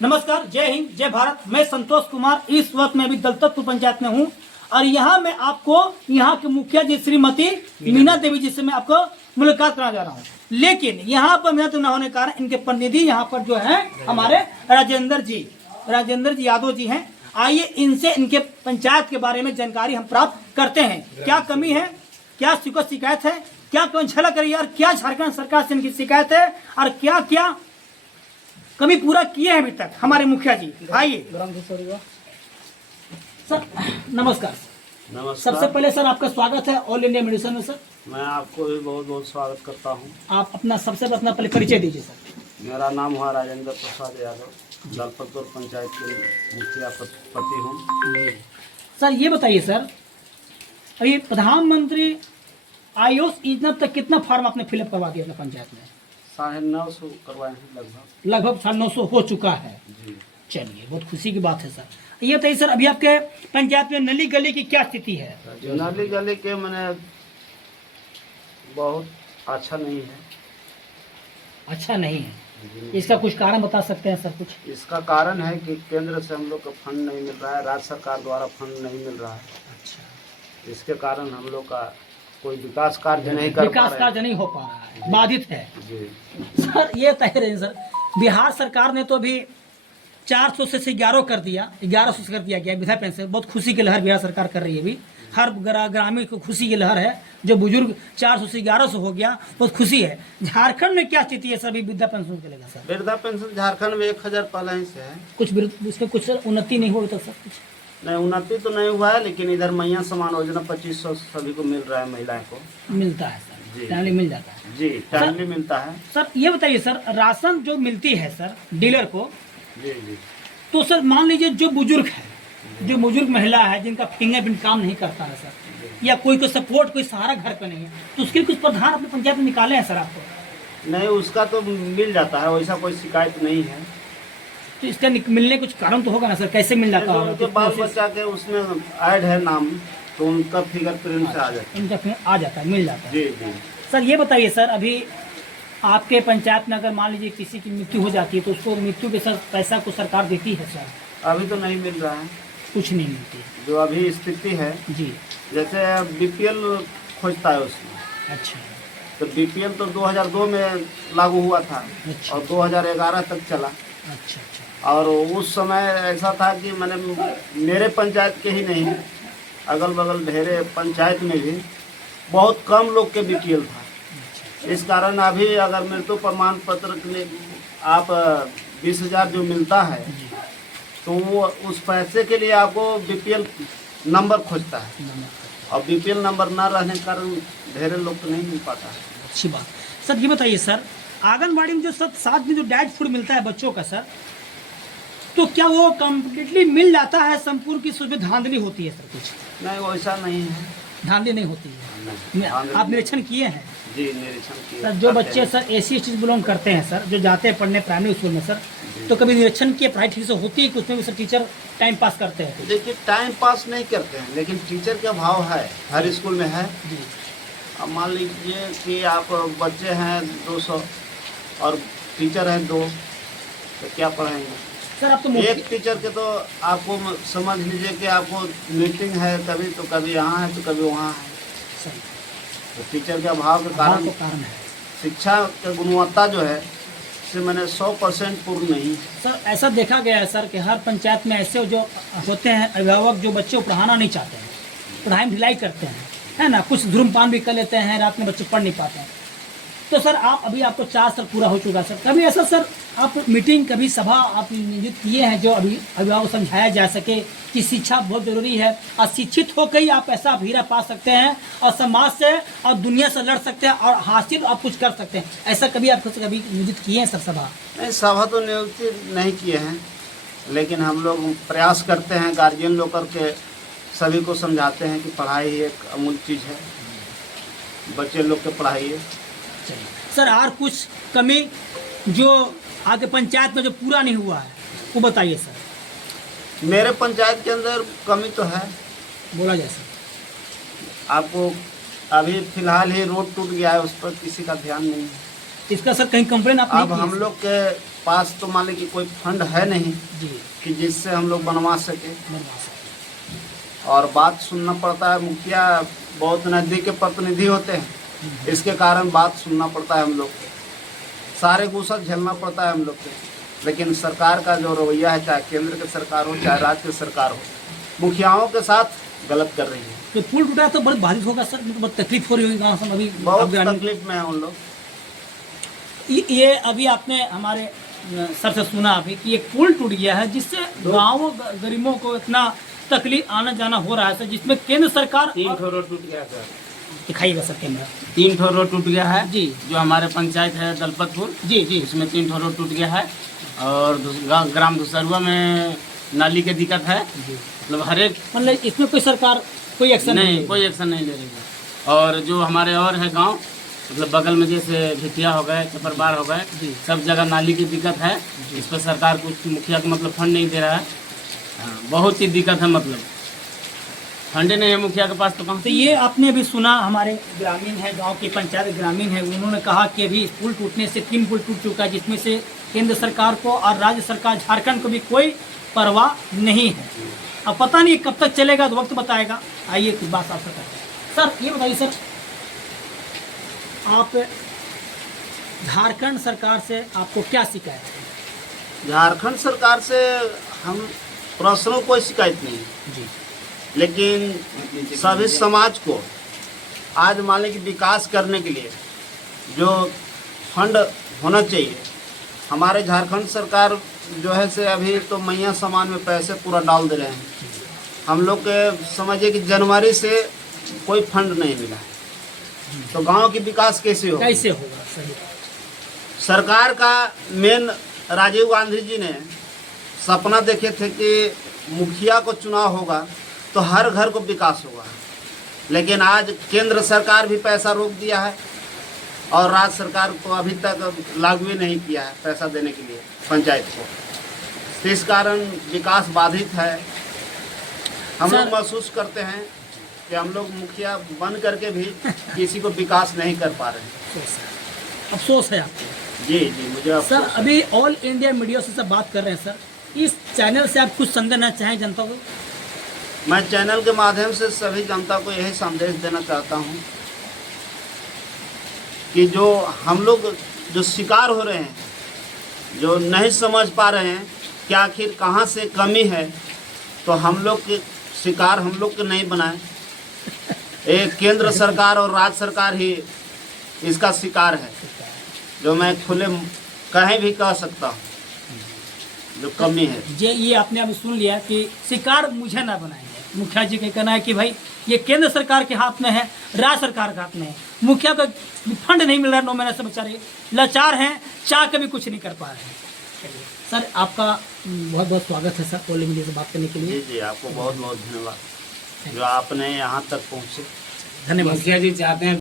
नमस्कार, जय हिंद, जय भारत। मैं संतोष कुमार इस वक्त मैं अभी दलतपुर पंचायत में हूँ और यहाँ मैं आपको यहाँ के मुखिया जी श्रीमती मीना देवी जी से मैं आपको मुलाकात कराने जा रहा हूँ। लेकिन यहाँ पर मेहनत न होने के कारण इनके प्रतिनिधि यहाँ पर जो है हमारे राजेंद्र जी यादव जी हैं। आइए इनसे इनके पंचायत के बारे में जानकारी हम प्राप्त करते हैं। क्या कमी है, क्या शिकायत है, क्या कौन झलक रही है और क्या झारखंड सरकार से इनकी शिकायत है और क्या क्या कमी पूरा किए हैं अभी तक हमारे मुखिया जी। आइए सर, नमस्कार। सबसे पहले सर आपका स्वागत है ऑल इंडिया मेडिसिन में। सर मैं आपको भी बहुत बहुत स्वागत करता हूँ। आप अपना सबसे अपना पहले परिचय दीजिए सर। मेरा नाम हुआ राजेंद्र प्रसाद यादव, दलपतपुर पंचायत के मुखिया पति हूँ। सर ये बताइए सर, अभी प्रधानमंत्री आयुष योजना तक कितना फॉर्म आपने फिलअप करवा दिया अपने पंचायत में? 950 करवाए हैं लगभग 950 हो चुका है जी। चलिए, बहुत खुशी की बात है सर। ये बताइए सर, अभी आपके पंचायत में नली गली की क्या स्थिति है? नली गली के मैंने बहुत अच्छा नहीं है। अच्छा नहीं है, इसका कुछ कारण बता सकते हैं सर? कुछ इसका कारण है कि केंद्र से हम लोग को फंड नहीं मिल रहा है, राज्य सरकार द्वारा फंड नहीं मिल रहा है। अच्छा, इसके कारण हम लोग का कोई विकास कार्य नहीं कर पा विकास रहे हैं। कार्य नहीं हो पा रहा है, बाधित है जी। सर। ये तय रहे सर, बिहार सरकार ने तो अभी 400 से 1100 कर दिया, 1100 से कर दिया गया वृद्धा पेंशन। बहुत खुशी की लहर बिहार सरकार कर रही है। अभी हर ग्रामीण को खुशी की लहर है। जो बुजुर्ग 400 से 1100 हो गया, बहुत खुशी है। झारखंड में क्या स्थिति है सर अभी वृद्धा पेंशन के लेकर सर? वृद्धा पेंशन झारखंड में 1000 पहले ही से है। कुछ उसमें कुछ उन्नति नहीं हुई तो सर? कुछ नहीं, उन्नति तो नहीं हुआ है, लेकिन इधर मैया समान योजना 2500 सभी को मिल रहा है, महिलाएं को मिलता है सर, जी। टाइमली मिल जाता है जी, टाइमली मिलता है। सर। ये बताइए सर, राशन जो मिलती है सर डीलर को, जी जी। तो सर मान लीजिए जो बुजुर्ग है, जो बुजुर्ग महिला है जिनका फिंगरप्रिंट काम नहीं करता है सर, या कोई को सपोर्ट, कोई सहारा घर पे नहीं है, तो उसके कुछ प्रावधान अपने पंचायत में निकाले हैं सर आपको? नहीं, उसका तो मिल जाता है, वैसा कोई शिकायत नहीं है। तो इसका मिलने कुछ कारण तो होगा ना सर? कैसे मिल जाता तो होगा? उनके बाल बच्चा के उसमें ऐड है नाम, तो उनका फिंगरप्रिंट से आ जाता है। उनका आ जाता है, मिल जाता है। जी जी। सर ये बताइए सर, अभी आपके पंचायत में अगर मान लीजिए किसी की मृत्यु हो जाती है तो उसको मृत्यु के सर पैसा को सरकार देती है सर? अभी तो नहीं मिल रहा है, कुछ नहीं मिलती जो अभी स्थिति है। जी। जैसे बीपीएल खोजता है उसमें, अच्छा तो बीपीएल तो 2002 में लागू हुआ था अच्छा और 2011 तक चला। अच्छा अच्छा और उस समय ऐसा था कि मैंने मेरे पंचायत के ही नहीं, अगल बगल ढेरे पंचायत में भी बहुत कम लोग के बीपीएल था। इस कारण अभी अगर मृत्यु प्रमाण पत्र के लिए आप 20,000 जो मिलता है, तो वो उस पैसे के लिए आपको बीपीएल नंबर खोजता है, और बीपीएल नंबर ना रहने के कारण ढेरे लोग को नहीं मिल पाता है। अच्छी बात। सर ये बताइए सर, आंगनबाड़ी में जो सर साथ में जो डाइट फूड मिलता है बच्चों का सर, तो क्या वो कम्प्लीटली मिल जाता है संपूर्ण की? उसमें धांधली होती है सर? कुछ नहीं, वैसा नहीं है, धांधली नहीं होती है। आप निरीक्षण किए हैं जी? निरीक्षण किए सर। जो बच्चे सर SC/ST बिलोंग करते हैं सर, जो जाते हैं पढ़ने प्राइमरी स्कूल में सर, तो कभी निरीक्षण किए पढ़ाई ठीक से होती है कि उसमें भी सर टीचर टाइम पास करते हैं? देखिए, टाइम पास नहीं करते हैं, लेकिन टीचर का अभाव है, हर स्कूल में है। जी। अब मान लीजिए कि आप बच्चे हैं 200 और टीचर हैं 2, तो क्या पढ़ाएंगे सर आप तो एक टीचर के? तो आपको समझ लीजिए कि आपको मीटिंग है, कभी यहाँ है तो कभी वहाँ है। सही, तो टीचर के अभाव के कारण कारण है शिक्षा की गुणवत्ता जो है से मैंने 100% पूर्ण नहीं है। सर। ऐसा देखा गया है सर कि हर पंचायत में ऐसे जो होते हैं अभिभावक जो बच्चों को पढ़ाना नहीं चाहते हैं, पढ़ाई में ढिलाई करते हैं, है ना, कुछ धूम्रपान भी कर लेते हैं, रात में बच्चे पढ़ नहीं पाते हैं। तो सर आप अभी आपको 4 साल पूरा हो चुका सर, कभी ऐसा सर आप मीटिंग, कभी सभा आप नियोजित किए हैं जो अभी अभिभावक समझाया जा सके कि शिक्षा बहुत जरूरी है और शिक्षित होकर ही आप ऐसा हीरा पा सकते हैं और समाज से और दुनिया से लड़ सकते हैं और हासिल आप कुछ कर सकते हैं? ऐसा कभी आप कभी नियोजित किए हैं सर सभा? नहीं, सभा तो नियुक्त नहीं किए हैं, लेकिन हम लोग प्रयास करते हैं, गार्जियन लोग करके सभी को समझाते हैं कि पढ़ाई एक अमूल्य चीज़ है, बच्चे लोग के पढ़ाइए। सर और कुछ कमी जो आगे पंचायत में जो पूरा नहीं हुआ है वो बताइए सर। मेरे पंचायत के अंदर कमी तो है, बोला जाए सर। आपको अभी फिलहाल ही रोड टूट गया है, उस पर किसी का ध्यान नहीं है। इसका सर कहीं कंप्लेन आप अब नहीं हम किए? लोग के पास तो मान लीजिए कि कोई फंड है नहीं जी, कि जिससे हम लोग बनवा सके, बनवा सकते और बात सुनना पड़ता है। मुखिया बहुत नज़दीक के प्रतिनिधि होते हैं, इसके कारण बात सुनना पड़ता है हम लोग को, सारे गुस्सा झेलना पड़ता है हम लोग को। लेकिन सरकार का जो रवैया है, चाहे केंद्र की सरकार हो चाहे राज्य की सरकार हो, मुखियाओं के साथ गलत कर रही है। तो पुल टूटा है तो बहुत बारिश होगा सर, मतलब बहुत तकलीफ हो रही होगी गाँव से अभी बहुत आप ग्रामीण- तकलीफ में है उन लोग। ये अभी आपने हमारे सर से सुना अभी कि एक पुल टूट गया है जिससे गाँवों गरीबों को इतना तकलीफ आना जाना हो रहा है सर, जिसमें केंद्र सरकार 3 ठो रोड टूट गया सर, दिखाइएगा सर कैमरा। 3 ठो रोड टूट गया है जी जो हमारे पंचायत है दलपतपुर, जी जी उसमें 3 ठो रोड टूट गया है। और ग्राम दुसरुआ में नाली की दिक्कत है, जी, मतलब हर एक मतलब इसमें कोई सरकार कोई एक्शन नहीं, कोई एक्शन नहीं ले रही है। और जो हमारे और है गांव, मतलब बगल में जैसे भिटिया हो गए, चपरबार हो गए, जी। सब जगह नाली की दिक्कत है। इस पर सरकार कुछ मुखिया को मतलब फंड नहीं दे रहा है। हाँ, बहुत ही दिक्कत है, मतलब फंड नहीं है मुखिया के पास तो कहाँ तो से। ये आपने भी सुना, हमारे ग्रामीण है, गांव के पंचायत ग्रामीण है, उन्होंने कहा कि अभी इस पुल टूटने से 3 पुल टूट चुका है, जिसमें से केंद्र सरकार को और राज्य सरकार झारखंड को भी कोई परवाह नहीं है। अब पता नहीं कब तक चलेगा, तो वक्त बताएगा। आइए कुछ बात आपसे करते हैं। सर ये बताइए सर, आप झारखंड सरकार से आपको क्या शिकायत है? झारखंड सरकार से हम पर्सनल कोई शिकायत नहीं है, जी लेकिन सभी समाज को आज मान लीजिए विकास करने के लिए जो फंड होना चाहिए, हमारे झारखंड सरकार जो है से अभी तो मैया सामान में पैसे पूरा डाल दे रहे हैं। हम लोग के समझिए कि जनवरी से कोई फंड नहीं मिला है, तो गांव की विकास कैसे होगा? कैसे होगा? सही सरकार का मेन राजीव गांधी जी ने सपना देखे थे कि मुखिया को चुनाव होगा तो हर घर को विकास होगा, लेकिन आज केंद्र सरकार भी पैसा रोक दिया है और राज्य सरकार को अभी तक लागू ही नहीं किया है पैसा देने के लिए पंचायत को। तो इस कारण विकास बाधित है। हम लोग सर- महसूस करते हैं कि हम लोग मुखिया बन करके भी किसी को विकास नहीं कर पा रहे हैं। अफसोस है आपको। जी जी, मुझे सर अफसोस है। अभी ऑल इंडिया मीडिया से सब बात कर रहे हैं सर, इस चैनल से आप कुछ संदेश देना चाहें जनता को? मैं चैनल के माध्यम से सभी जनता को यही संदेश देना चाहता हूँ कि जो हम लोग जो शिकार हो रहे हैं, जो नहीं समझ पा रहे हैं कि आखिर कहाँ से कमी है, तो हम लोग के शिकार हम लोग के नहीं बनाए। एक केंद्र सरकार और राज्य सरकार ही इसका शिकार है, जो मैं खुले कहीं भी कह सकता हूँ जो कमी है। ये आपने अभी सुन लिया कि शिकार मुझे ना बनाएंगे। मुखिया जी का कहना है कि भाई ये केंद्र सरकार के हाथ में है, राज्य सरकार के हाथ में है। मुखिया को फंड नहीं मिल रहा, 9 महीने से बेचारे लाचार हैं, चाह के भी कुछ नहीं कर पा रहे हैं। चलिए सर, आपका बहुत बहुत स्वागत है सर ऑल इंडिया से बात करने के जी लिए। जी, आपको बहुत बहुत धन्यवाद जो आपने यहाँ तक पहुँचे। धन्यवाद। मुखिया जी चाहते हैं